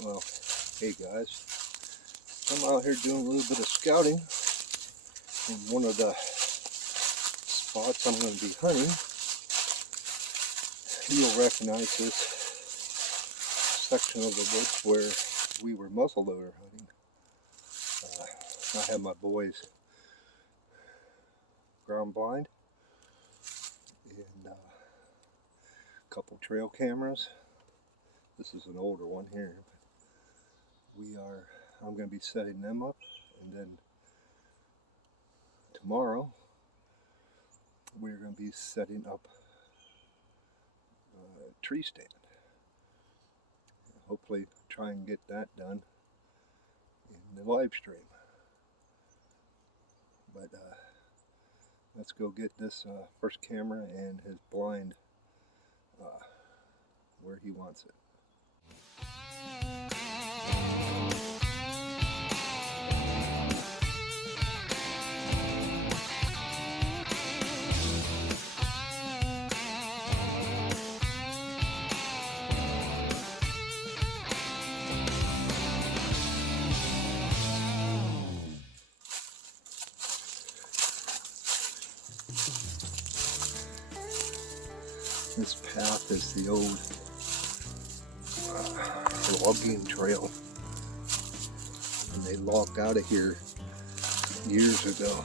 Well, hey guys, I'm out here doing a little bit of scouting in one of the spots I'm going to be hunting. You'll recognize this section of the woods where we were muzzleloader hunting. I have my boys ground blind and a couple trail cameras. This is an older one here. I'm going to be setting them up, and then tomorrow we're going to be setting up a tree stand. Hopefully try and get that done in the live stream. But let's go get this first camera and his blind where he wants it. This path is the old logging trail, and they logged out of here years ago.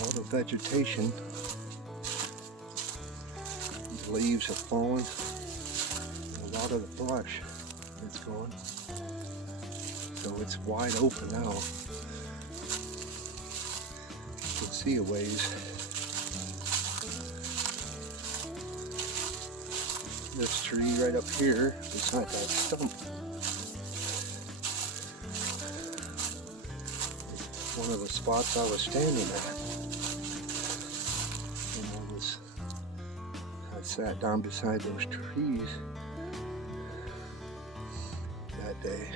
All the vegetation, the leaves have fallen, and a lot of the brush is gone, so it's wide open now. You can see a ways. This tree right up here beside that stump, one of the spots I was standing at. I sat down beside those trees that day,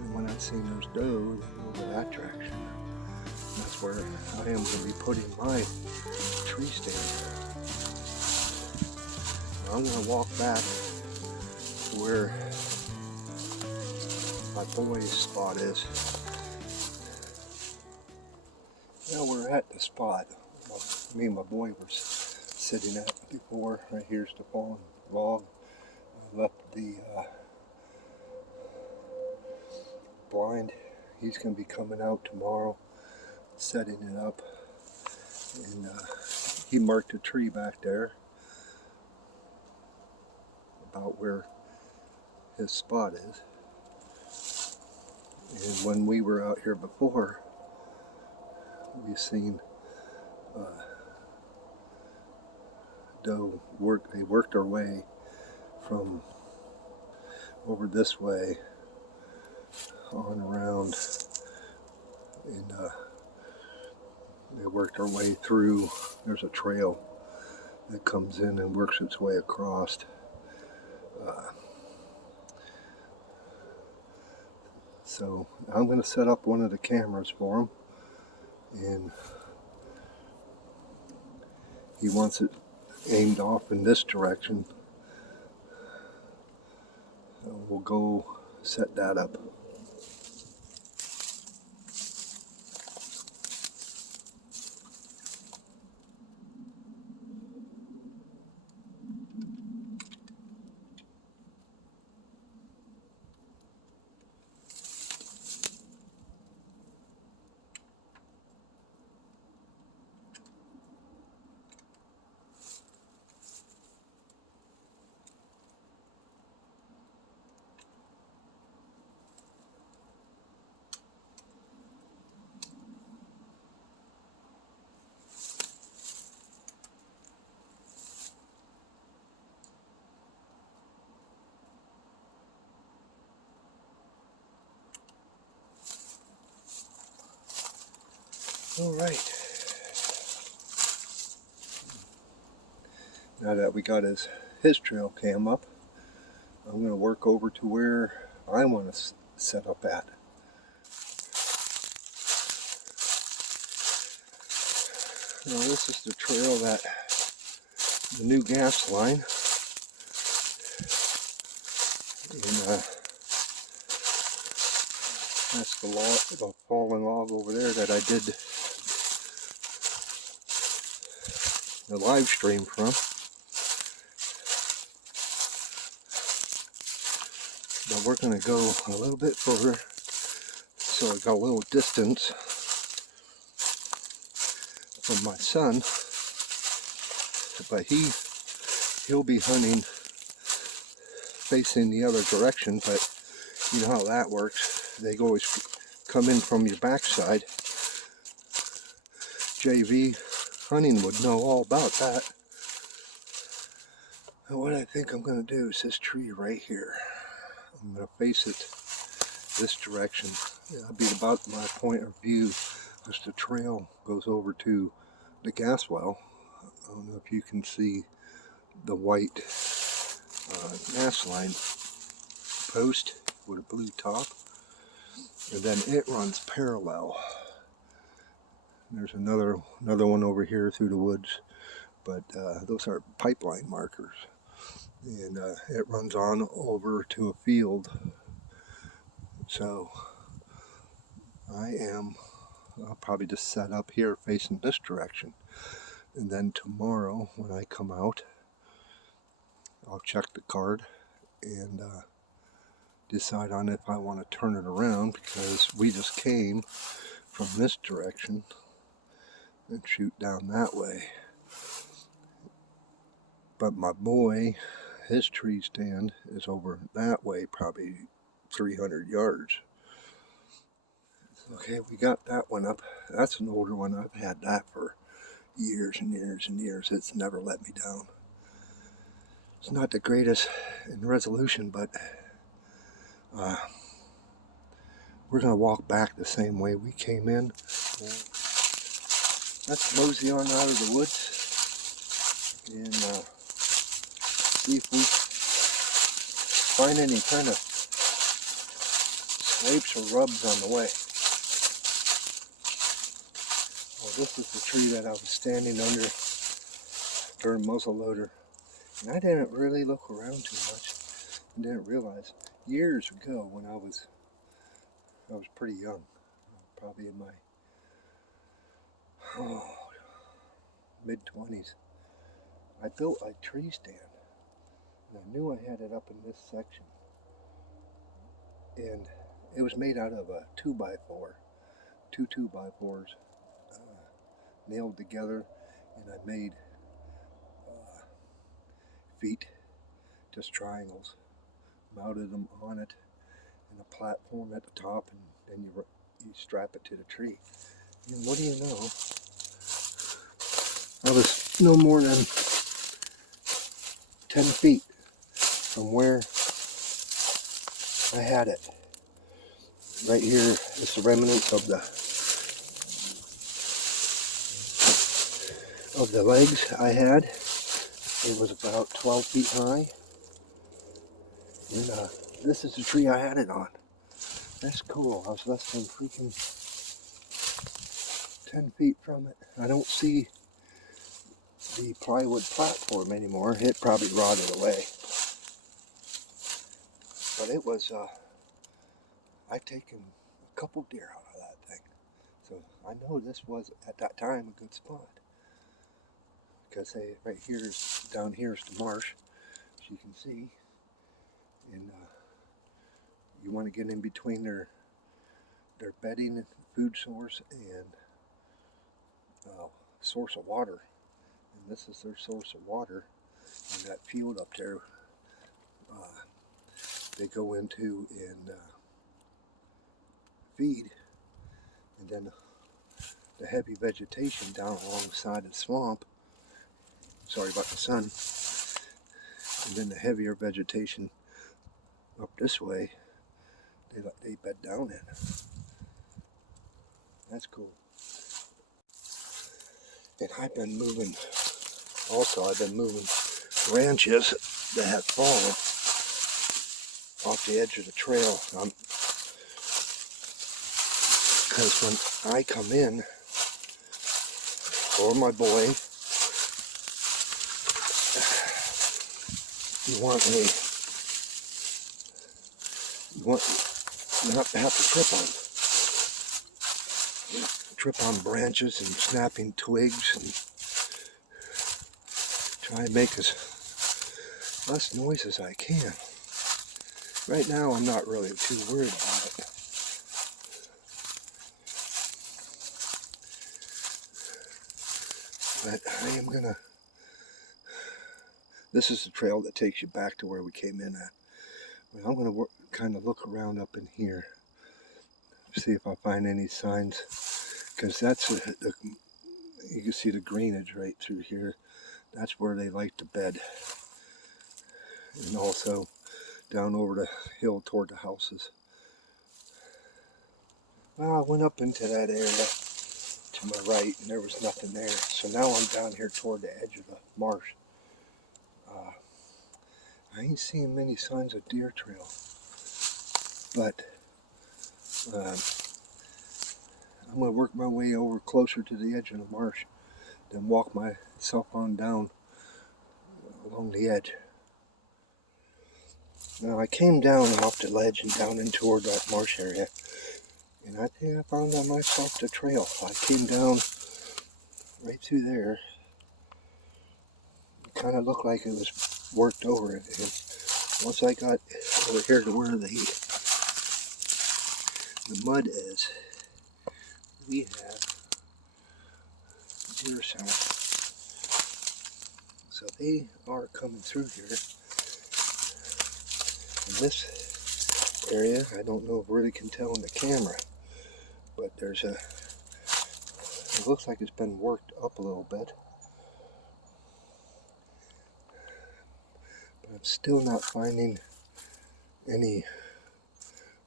and when I seen those doe over that direction, that's where I am going to be putting my tree stand. I'm going to walk back to where my boy's spot is. Now we're at the spot me and my boy were sitting at before. Right here's the fallen log. I left the blind. He's going to be coming out tomorrow, setting it up, and he marked a tree back there about where his spot is. And when we were out here before, we seen doe they worked their way from over this way on around, and they worked their way through. There's a trail that comes in and works its way across. So I'm going to set up one of the cameras for him, and he wants it aimed off in this direction. So we'll go set that up. All right. Now that we got his trail cam up, I'm going to work over to where I want to set up at. Now this is the trail that the new gas line, and that's the fallen log over there that I did the live stream from. But we're going to go a little bit further, so I got a little distance from my son, but he'll be hunting facing the other direction. But you know how that works, they always come in from your backside. JV hunting would know all about that. And what I think I'm going to do is this tree right here. I'm going to face it this direction. That'll be about my point of view as the trail goes over to the gas well. I don't know if you can see the white gas line post with a blue top, and then it runs parallel. There's another one over here through the woods, but those are pipeline markers, and it runs on over to a field. So I'll probably just set up here facing this direction, and then tomorrow when I come out, I'll check the card and decide on if I want to turn it around, because we just came from this direction and shoot down that way. But my boy, his tree stand is over that way, probably 300 yards. Okay, we got that one up. That's an older one. I've had that for years and years and years. It's never let me down. It's not the greatest in resolution, but we're going to walk back the same way we came in. Let's mosey on out of the woods and see if we find any kind of scrapes or rubs on the way. Well, this is the tree that I was standing under during muzzleloader, and I didn't really look around too much and didn't realize years ago when I was pretty young, probably in my mid-20s, I built a tree stand, and I knew I had it up in this section, and it was made out of a 2x4, two 2x4s nailed together, and I made feet, just triangles, mounted them on it, and a platform at the top, and then you strap it to the tree. And what do you know, I was no more than 10 feet from where I had it. Right here is the remnants of the legs I had. It was about 12 feet high, and this is the tree I had it on. That's cool. I was less than freaking 10 feet from it. I don't see the plywood platform anymore. It probably rotted away. But it was, I've taken a couple deer out of that thing. So I know this was, at that time, a good spot. Because right here, down here is the marsh, as you can see. And you want to get in between their bedding and food source and source of water. And this is their source of water. And that field up there, they go into and feed. And then the heavy vegetation down alongside the swamp, sorry about the sun, and then the heavier vegetation up this way, they bed down in. That's cool. And I've been moving branches that have fallen. off the edge of the trail. Because when I come in, or my boy, you want not to have to trip on branches and snapping twigs, and try and make as less noise as I can. Right now I'm not really too worried about it. But I am gonna, this is the trail that takes you back to where we came in at. But I'm gonna kind of look around up in here, see if I find any signs, because that's you can see the greenage right through here. That's where they like to bed. And also down over the hill toward the houses. Well, I went up into that area to my right and there was nothing there. So now I'm down here toward the edge of the marsh. I ain't seeing many signs of deer trail. But I'm going to work my way over closer to the edge of the marsh, then walk myself on down along the edge. Now I came down off the ledge and down in toward that marsh area, and I think I found myself the trail. I came down right through there. It kind of looked like it was worked over, and once I got over here to where the mud is, we have deer sound. So they are coming through here. In this area, I don't know if really can tell in the camera, but it looks like it's been worked up a little bit. But I'm still not finding any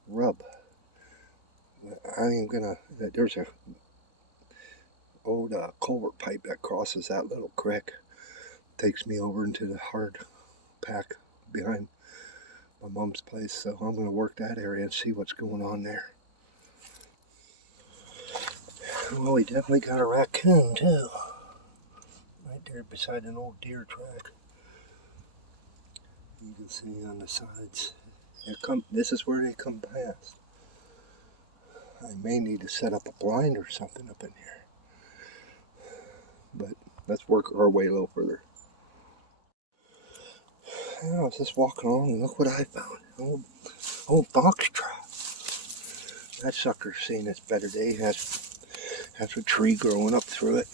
rub. There's a old culvert pipe that crosses that little creek. Takes me over into the hard pack behind my mom's place, so I'm going to work that area and see what's going on there. Well, we definitely got a raccoon too, right there beside an old deer track. You can see on the sides. This is where they come past. I may need to set up a blind or something up in here, but let's work our way a little further. I was just walking along and look what I found. Old box trap. That sucker's seen its better day. Has a tree growing up through it.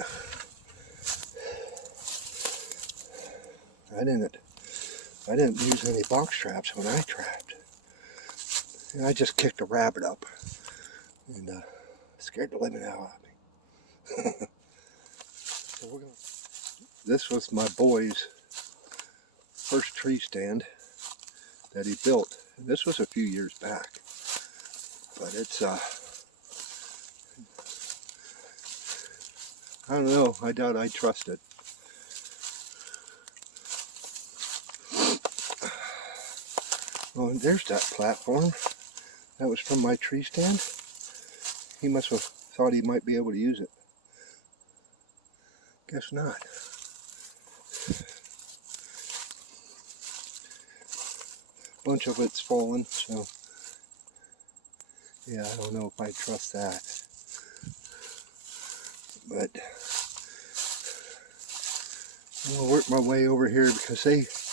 I didn't use any box traps when I trapped. And I just kicked a rabbit up and scared the living hell out of me. So this was my boy's first tree stand that he built. And this was a few years back, but it's I don't know, I doubt I trust it. Well, and there's that platform that was from my tree stand. He must have thought he might be able to use it. Guess not. Bunch of it's fallen, so yeah, I don't know if I trust that. But I'm gonna work my way over here because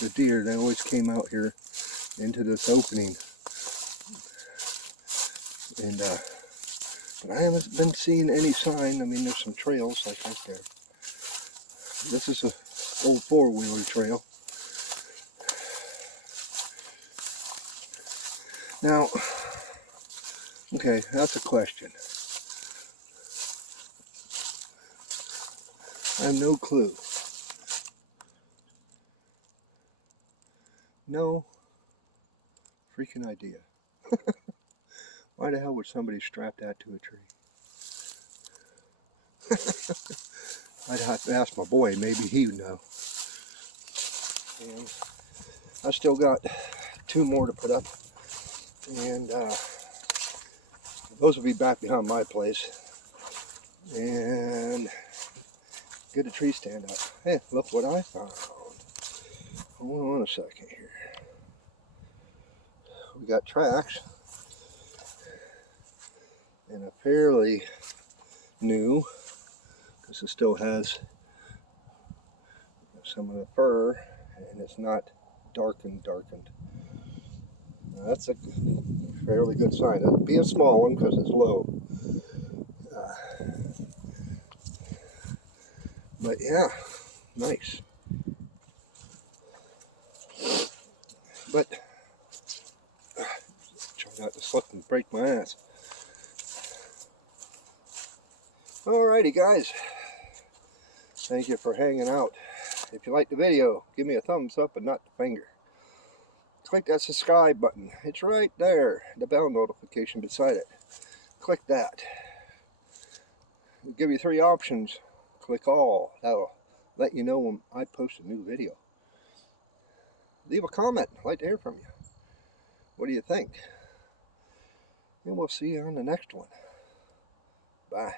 the deer, they always came out here into this opening, and but I haven't been seeing any sign. I mean, there's some trails like right there. This is a old four-wheeler trail. Now, okay, that's a question. I have no clue. No freaking idea. Why the hell would somebody strap that to a tree? I'd have to ask my boy, maybe he would know. And I still got 2 more to put up And those will be back behind my place. And get a tree stand up. Hey, look what I found. Hold on a second here. We got tracks. And a fairly new, because it still has some of the fur, and it's not darkened. Now that's a fairly good sign. It'll be a small one because it's low. But yeah, nice. But try not to slip and break my ass. Alrighty guys, thank you for hanging out. If you like the video, give me a thumbs up and not the finger. Click that subscribe button. It's right there, the bell notification beside it. Click that. It'll give you 3 options. Click all. That'll let you know when I post a new video. Leave a comment. I'd like to hear from you. What do you think? And we'll see you on the next one. Bye.